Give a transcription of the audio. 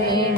Amen.